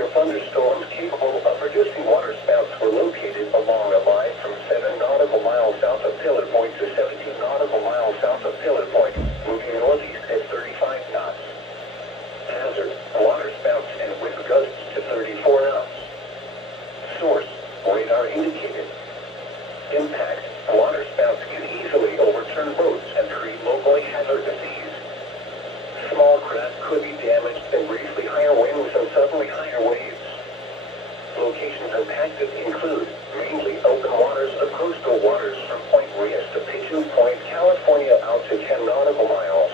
severe thunderstorms capable of producing waterspouts were located along a line from 7 nautical miles south of Pillar Point to 17 nautical miles south of Pillar Point, moving northeast at 35 knots. Hazard, waterspouts and wind gusts to 34 knots. Source, radar indicated. Impact, waterspouts can easily overturn boats and create locally hazardous seas. Small craft could be damaged and briefly higher winds and suddenly higher waves. Locations impacted include mainly open waters of coastal waters from Point Reyes to Pigeon Point, California out to 10 nautical miles.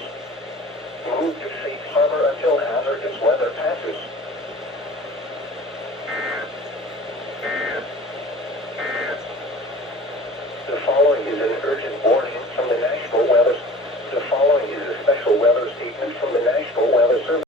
Move to safe harbor until hazardous weather passes. The following is an urgent warning.